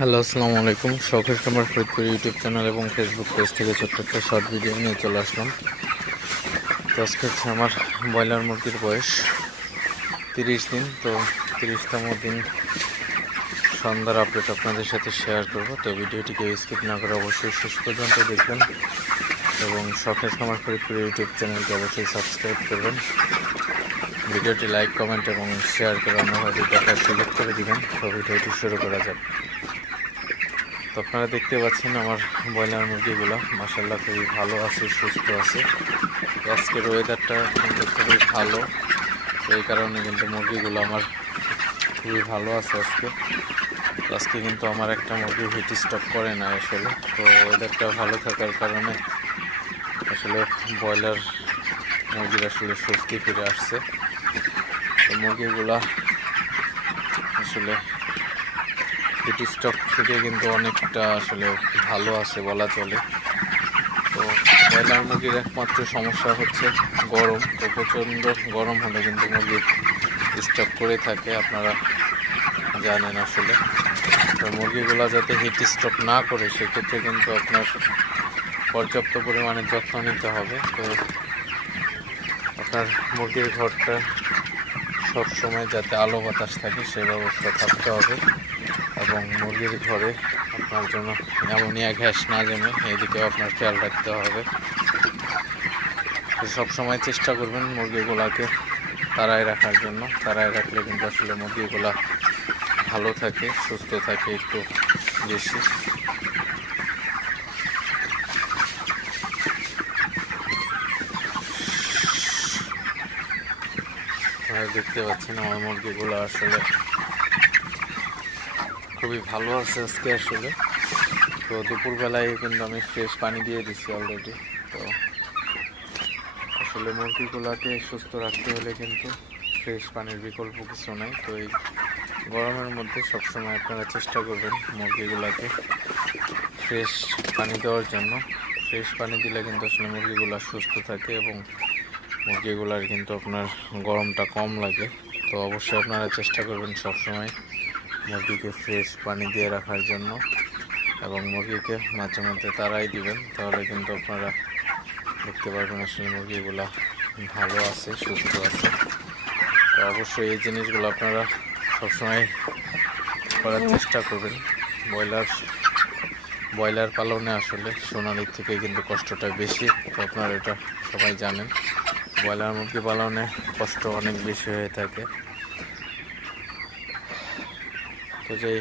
Hello, আসসালামু আলাইকুম। শখের খামার ফরিদপুর ইউটিউব চ্যানেল এবং ফেসবুক পেজ থেকে ছোট্ট একটা শর্ট ভিডিও নিয়ে চলে আসলাম। তো আজকে হচ্ছে আমার ব্রয়লার মুরগির বয়স 30 দিন। তো 30তম দিন সন্ধ্যার আপডেট আপনাদের সাথে শেয়ার করব। তো ভিডিওটিকে স্কিপ না করে অবশ্যই শেষ পর্যন্ত দেখবেন এবং শখের খামার ফরিদপুর ইউটিউব চ্যানেলকে অবশ্যই সাবস্ক্রাইব করবেন। ভিডিওটি লাইক, কমেন্ট এবং শেয়ার করে অন্যভাবে দেখার সুযোগ করে দিবেন। তো ভিডিওটি শুরু করা যাক। তো আপনারা দেখতে পাচ্ছেন আমার ব্রয়লার মুরগিগুলো মাশাআল্লাহ খুবই ভালো আছে, সুস্থ আছে। আজকের ওয়েদারটা কিন্তু খুবই ভালো, তো এই কারণে কিন্তু মুরগিগুলো আমার খুবই ভালো আছে আজকে কিন্তু আমার একটা মুরগি হিট স্টক করে না আসলে। তো ওয়েদারটা ভালো থাকার কারণে আসলে ব্রয়লার মুরগির আসলে স্বস্তি ফিরে আসছে। তো মুরগিগুলা আসলে হিট স্টক থেকে কিন্তু অনেকটা আসলে ভালো আছে বলা চলে। তো ব্রয়লার মুরগির একমাত্র সমস্যা হচ্ছে গরম। তো প্রচণ্ড গরম হলে কিন্তু মুরগি স্টক করে থাকে, আপনারা জানেন আসলে। তো মুরগিগুলো যাতে হিট স্টক না করে সেক্ষেত্রে কিন্তু আপনার পর্যাপ্ত পরিমাণে যত্ন নিতে হবে। তো আপনার মুরগির ঘরটা সবসময় যাতে আলো বাতাস থাকে সেই ব্যবস্থা থাকতে হবে এবং মুরগির ঘরে আপনার জন্য অ্যামোনিয়া গ্যাস না জমে এদিকেও আপনার খেয়াল রাখতে হবে। তো সবসময় চেষ্টা করবেন মুরগিগুলাকে তাড়ায় রাখার জন্য। তাড়ায় রাখলে কিন্তু আসলে মুরগিগুলা ভালো থাকে, সুস্থ থাকে একটু বেশি। দেখতে পাচ্ছেন আমার মুরগিগুলো আসলে খুবই ভালো আছে আজকে আসলে। তো দুপুরবেলায় কিন্তু আমি ফ্রেশ পানি দিয়ে দিচ্ছি অলরেডি। তো আসলে মুরগিগুলোকে সুস্থ রাখতে হলে কিন্তু ফ্রেশ পানির বিকল্প কিছু নাই। তো এই গরমের মধ্যে সবসময় আপনারা চেষ্টা করবেন মুরগিগুলোকে ফ্রেশ পানি দেওয়ার জন্য। ফ্রেশ পানি দিলে কিন্তু আসলে মুরগিগুলো সুস্থ থাকে এবং মুরগিগুলার কিন্তু আপনার গরমটা কম লাগে। তো অবশ্যই আপনারা চেষ্টা করবেন সবসময় মুরগিকে ফ্রেশ পানি দিয়ে রাখার জন্য এবং মুরগিকে মাঝে মধ্যে তাড়াই দিবেন, তাহলে কিন্তু আপনারা দেখতে পারবেন আসলে মুরগিগুলা ভালো আছে, সুস্থ আছে। তো অবশ্যই এই জিনিসগুলো আপনারা সবসময় করার চেষ্টা করবেন। ব্রয়লার পালনে আসলে সোনালির থেকে কিন্তু কষ্টটা বেশি, তো আপনারা এটা সবাই জানেন। ব্রয়লার মুরগি পালনে কষ্ট অনেক বেশি হয়ে থাকে। তো যাই